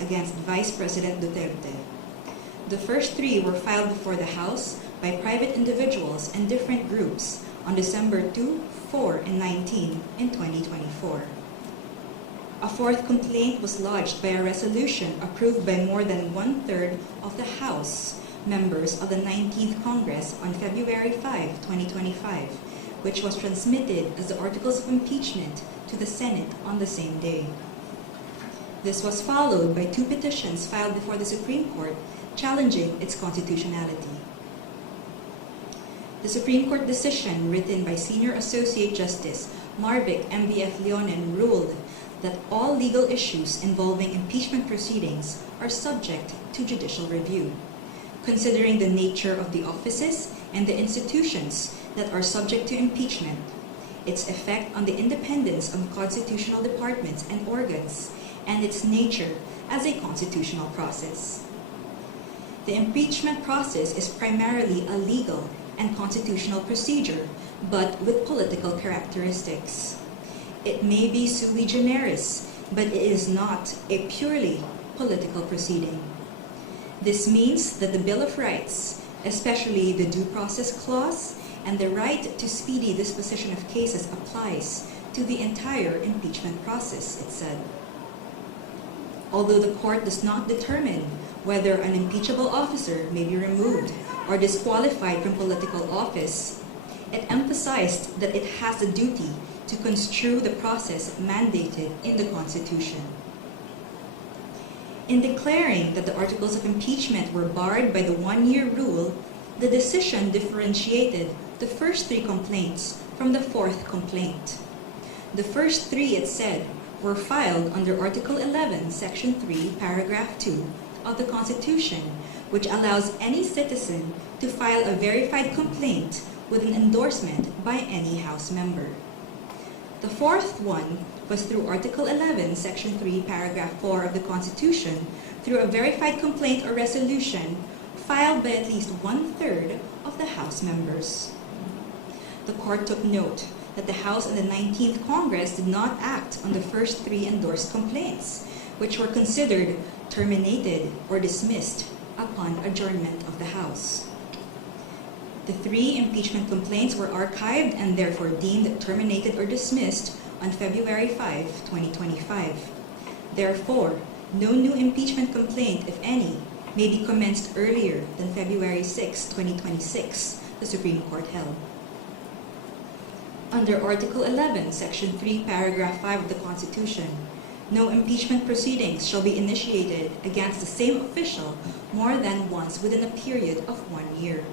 against Vice President Duterte. The first 3 were filed before the House by private individuals and different groups on December 2, 4, and 19 in 2024. A 4th complaint was lodged by a resolution approved by more than 1/3 of the House members of the 19th Congress on February 5, 2025, which was transmitted as the Articles of Impeachment to the Senate on the same day. This was followed by 2 petitions filed before the Supreme Court challenging its constitutionality. The Supreme Court decision written by Senior Associate Justice Marvic M.B.F. Leonen ruled that all legal issues involving impeachment proceedings are subject to judicial review, considering the nature of the offices and the institutions that are subject to impeachment, its effect on the independence of constitutional departments and organs, and its nature as a constitutional process. The impeachment process is primarily a legal and constitutional procedure, but with political characteristics. It may be sui generis, but it is not a purely political proceeding. This means that the Bill of Rights, especially the Due Process Clause and the right to speedy disposition of cases, applies to the entire impeachment process, it said. Although the court does not determine whether an impeachable officer may be removed or disqualified from political office, it emphasized that it has the duty to construe the process mandated in the Constitution. In declaring that the articles of impeachment were barred by the 1-year rule, the decision differentiated the first 3 complaints from the 4th complaint. The first 3, it said, were filed under Article 11, Section 3, Paragraph 2 of the Constitution, which allows any citizen to file a verified complaint with an endorsement by any House member. The 4th one was through Article 11, Section 3, Paragraph 4 of the Constitution, through a verified complaint or resolution filed by at least 1/3 of the House members. The court took note that the House and the 19th Congress did not act on the first 3 endorsed complaints, which were considered terminated or dismissed upon adjournment of the House. The 3 impeachment complaints were archived and therefore deemed terminated or dismissed on February 5, 2025. Therefore, no new impeachment complaint, if any, may be commenced earlier than February 6, 2026, the Supreme Court held. Under Article 11, Section 3, Paragraph 5 of the Constitution, no impeachment proceedings shall be initiated against the same official more than once within a period of 1 year.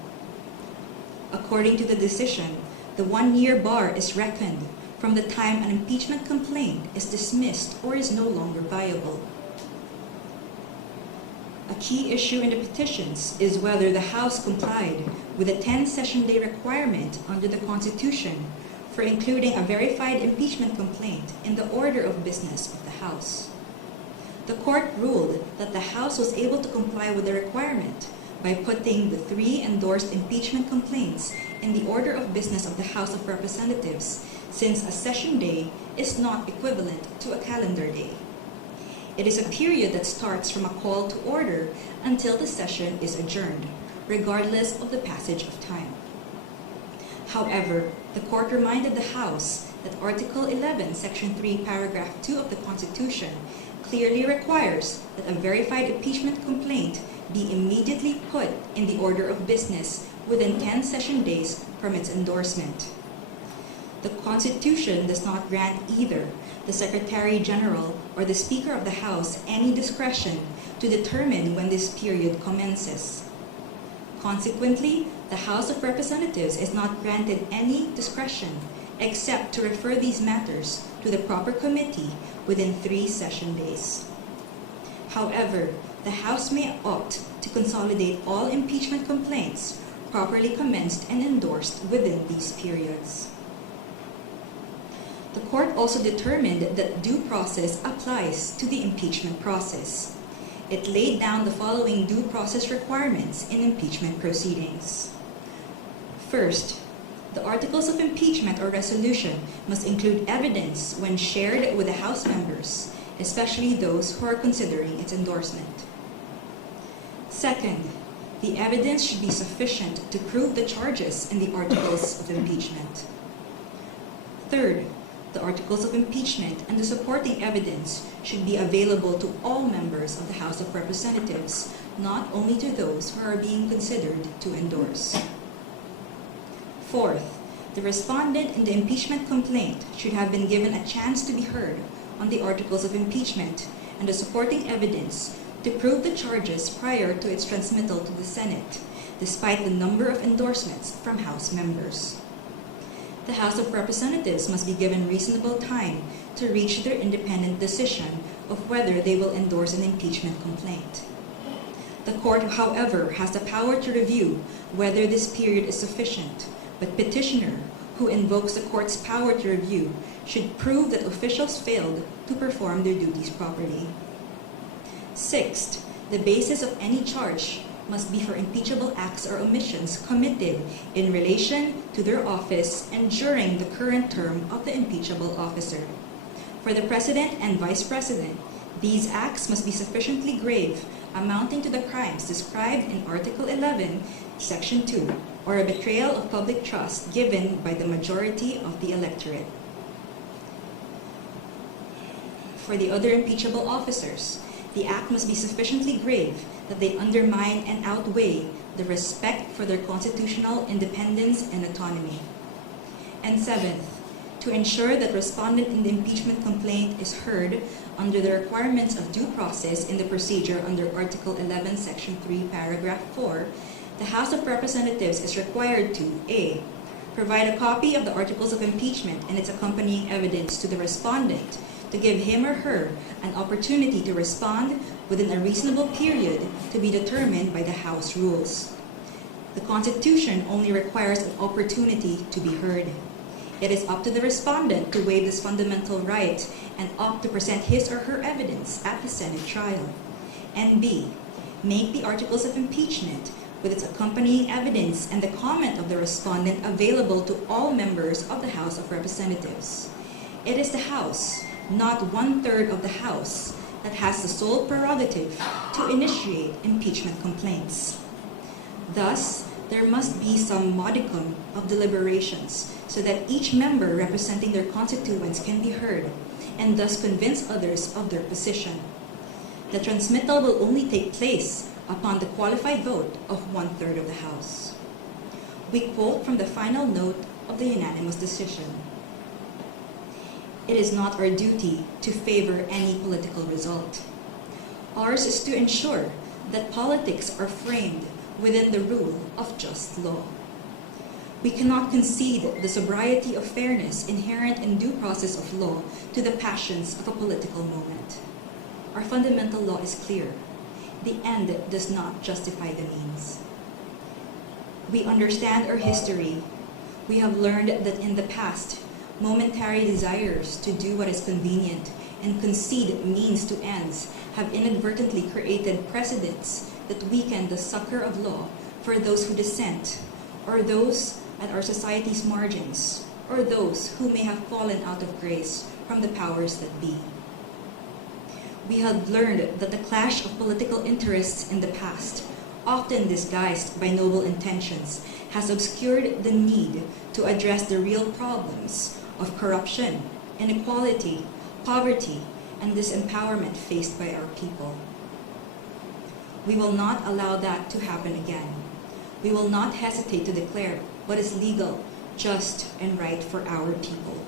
According to the decision, the 1-year bar is reckoned from the time an impeachment complaint is dismissed or is no longer viable. A key issue in the petitions is whether the House complied with the 10-session-day requirement under the Constitution for including a verified impeachment complaint in the order of business of the House. The court ruled that the House was able to comply with the requirement by putting the 3 endorsed impeachment complaints in the order of business of the House of Representatives, since a session day is not equivalent to a calendar day. It is a period that starts from a call to order until the session is adjourned, regardless of the passage of time. However, the court reminded the House that Article 11, Section 3, Paragraph 2 of the Constitution clearly requires that a verified impeachment complaint be immediately put in the order of business within 10 session days from its endorsement. The Constitution does not grant either the Secretary General or the Speaker of the House any discretion to determine when this period commences. Consequently, the House of Representatives is not granted any discretion except to refer these matters to the proper committee within 3 session days. However, the House may opt to consolidate all impeachment complaints properly commenced and endorsed within these periods. The court also determined that due process applies to the impeachment process. It laid down the following due process requirements in impeachment proceedings. First, the articles of impeachment or resolution must include evidence when shared with the House members especially those who are considering its endorsement. Second, the evidence should be sufficient to prove the charges in the articles of impeachment. Third, the articles of impeachment and the supporting evidence should be available to all members of the House of Representatives, not only to those who are being considered to endorse. Fourth, the respondent in the impeachment complaint should have been given a chance to be heard on the articles of impeachment and the supporting evidence to prove the charges prior to its transmittal to the Senate, despite the number of endorsements from House members. The House of Representatives must be given reasonable time to reach their independent decision of whether they will endorse an impeachment complaint. The court, however, has the power to review whether this period is sufficient, but petitioner, who invokes the court's power to review, should prove that officials failed to perform their duties properly. Sixth, the basis of any charge must be for impeachable acts or omissions committed in relation to their office and during the current term of the impeachable officer. For the President and Vice President, these acts must be sufficiently grave, amounting to the crimes described in Article 11, Section 2, or a betrayal of public trust given by the majority of the electorate. For the other impeachable officers, the act must be sufficiently grave that they undermine and outweigh the respect for their constitutional independence and autonomy. And seventh, to ensure that respondent in the impeachment complaint is heard under the requirements of due process in the procedure under Article 11, Section 3, Paragraph 4, the House of Representatives is required to A. Provide a copy of the articles of impeachment and its accompanying evidence to the respondent to give him or her an opportunity to respond within a reasonable period to be determined by the House rules. The Constitution only requires an opportunity to be heard. It is up to the respondent to waive this fundamental right and opt to present his or her evidence at the Senate trial. And B. Make the articles of impeachment with its accompanying evidence and the comment of the respondent available to all members of the House of Representatives. It is the House, not 1/3 of the House, that has the sole prerogative to initiate impeachment complaints. Thus, there must be some modicum of deliberations so that each member representing their constituents can be heard and thus convince others of their position. The transmittal will only take place upon the qualified vote of 1/3 of the House. We quote from the final note of the unanimous decision. It is not our duty to favor any political result. Ours is to ensure that politics are framed within the rule of just law. We cannot concede the sobriety of fairness inherent in due process of law to the passions of a political moment. Our fundamental law is clear. The end does not justify the means. We understand our history. We have learned that in the past, momentary desires to do what is convenient and concede means to ends have inadvertently created precedents that weaken the succor of law for those who dissent, or those at our society's margins, or those who may have fallen out of grace from the powers that be. We have learned that the clash of political interests in the past, often disguised by noble intentions, has obscured the need to address the real problems of corruption, inequality, poverty, and disempowerment faced by our people. We will not allow that to happen again. We will not hesitate to declare what is legal, just, and right for our people.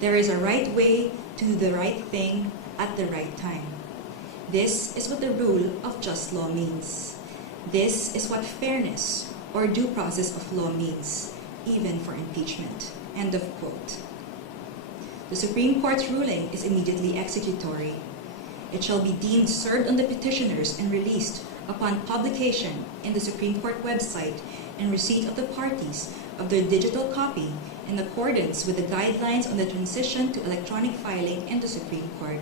There is a right way to do the right thing at the right time. This is what the rule of just law means. This is what fairness or due process of law means, even for impeachment. End of quote. The Supreme Court's ruling is immediately executory. It shall be deemed served on the petitioners and released upon publication in the Supreme Court website and receipt of the parties of their digital copy in accordance with the guidelines on the transition to electronic filing in the Supreme Court.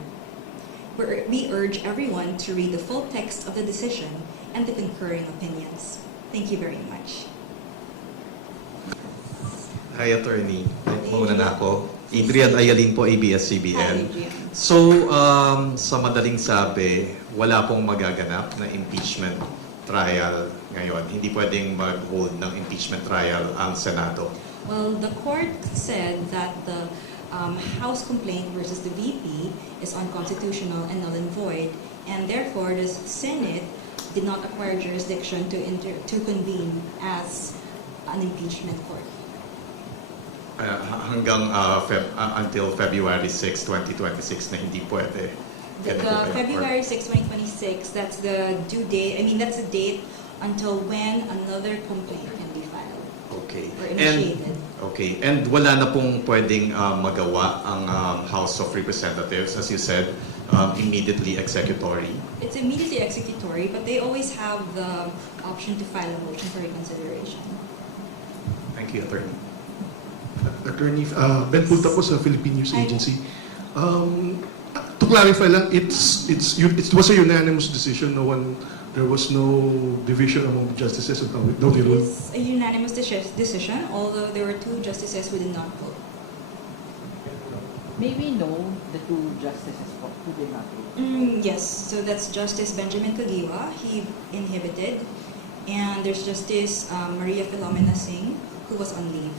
We urge everyone to read the full text of the decision and the concurring opinions. Thank you very much. Hi, Attorney. Mauna na ako. Adrian Ayalin po, ABS-CBN. Hi, Adrian. So, sa madaling sabi, wala pong magaganap na impeachment trial ngayon. Hindi pwedeng mag-hold ng impeachment trial ang Senado. Well, the court said that the House complaint versus the VP is unconstitutional and null and void, and therefore the Senate did not acquire jurisdiction to convene as an impeachment court. Hanggang until February 6, 2026 na hindi pwede. The February 6, 2026, that's the due date. I mean, that's the date until when another complaint can be filed Okay. or initiated. And wala na pong pwedeng magawa ang House of Representatives, as you said, immediately executory. It's immediately executory, but they always have the option to file a motion for reconsideration. Thank you, Attorney. Attorney, Ben Punta po sa Philippine News Agency. To clarify lang, it was a unanimous decision. There was no division among the justices of how they ruled. It's a unanimous decision, although there were 2 justices who did not vote. May we know the 2 justices who did not vote? Yes, so that's Justice Benjamin Kagiwa, he inhibited, and there's Justice Maria Filomena Singh, who was on leave.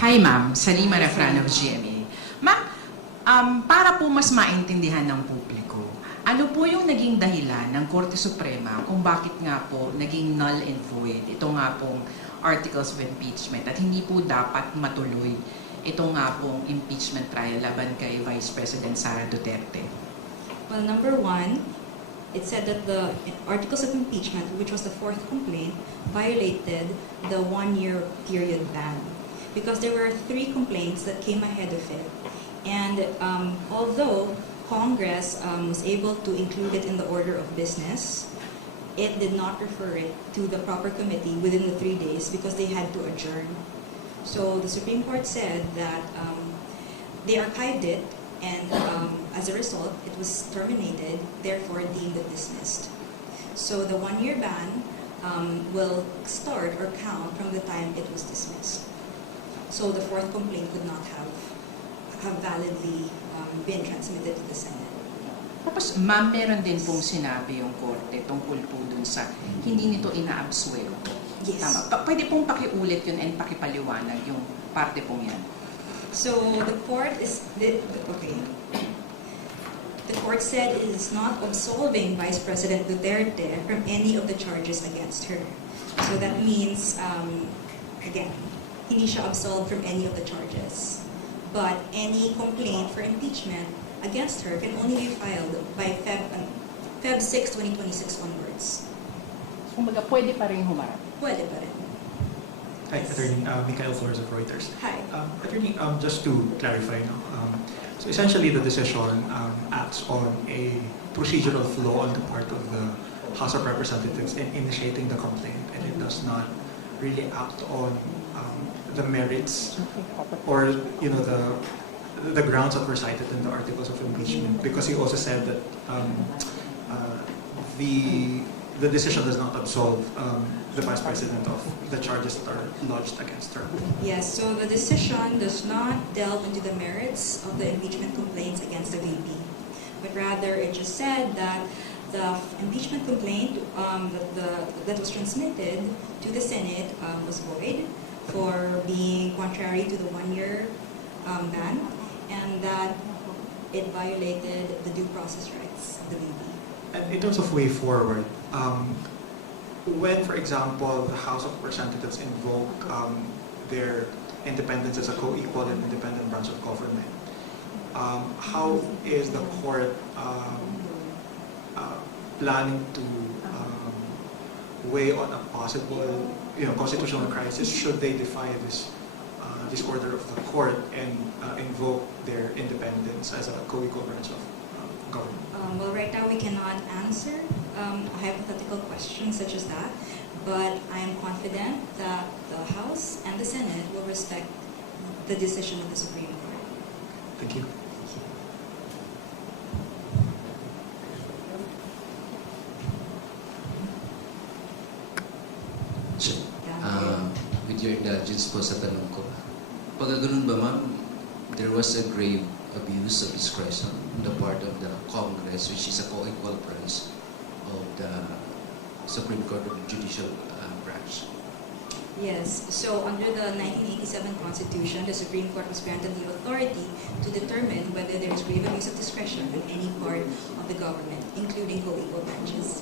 Hi ma'am, Salima Refran of GMA. Ma'am, para po mas maintindihan ng publiko, ano po yung naging dahilan ng Korte Suprema kung bakit nga po naging null and void ito nga pong articles of impeachment at hindi po dapat matuloy ito nga pong impeachment trial laban kay Vice President Sara Duterte? Well, number 1, it said that the articles of impeachment, which was the 4th complaint, violated the 1-year period ban, because there were 3 complaints that came ahead of it. And although Congress was able to include it in the order of business, it did not refer it to the proper committee within the 3 days because they had to adjourn. So the Supreme Court said that they archived it, and as a result, it was terminated, therefore deemed dismissed. So the 1-year ban will start or count from the time it was dismissed. So the 4th complaint could not have validly been transmitted to the Senate. Tapos ma'am, meron din pong sinabi yung Korte tungkol po dun sa hindi nito ina-absuelto. Yes. Tama. Pwede pong pakiulit yun and pakipaliwanag yung parte pong yan. So the court The court said it is not absolving Vice President Duterte from any of the charges against her. So that means, again, hindi siya absolved from any of the charges. But any complaint for impeachment against her can only be filed by Feb 6, 2026 onwards. Kumbaga, pwede pa rin humarap. Pwede pa rin. Hi, Attorney Michael Flores of Reuters. Hi. Attorney, just to clarify, so essentially the decision acts on a procedural flaw on the part of the House of Representatives in initiating the complaint, and it does not really act on the merits or the grounds that were cited in the articles of impeachment, because he also said that the decision does not absolve the Vice President of the charges that are lodged against her. Yes, so the decision does not delve into the merits of the impeachment complaints against the VP, but rather it just said that the impeachment complaint that was transmitted to the Senate was void for being contrary to the 1-year ban, and that it violated the due process rights of the VP. And in terms of way forward, when, for example, the House of Representatives invoke their independence as a co-equal and independent branch of government, how is the court planning to weigh on a possible, constitutional crisis should they defy this order of the court and invoke their independence as a co-equal branch of government? Well, right now we cannot answer a hypothetical question such as that, but I am confident that the House and the Senate will respect the decision of the Supreme Court. Thank you. with your indulgence po sa tanong ko. Pag ganun ba, ma'am, there was a grave abuse of discretion on the part of the Congress, which is a co-equal branch of the Supreme Court of Judicial Branch. Yes, so under the 1987 Constitution, the Supreme Court was granted the authority to determine whether there is grave abuse of discretion on any part of the government, including co-equal branches.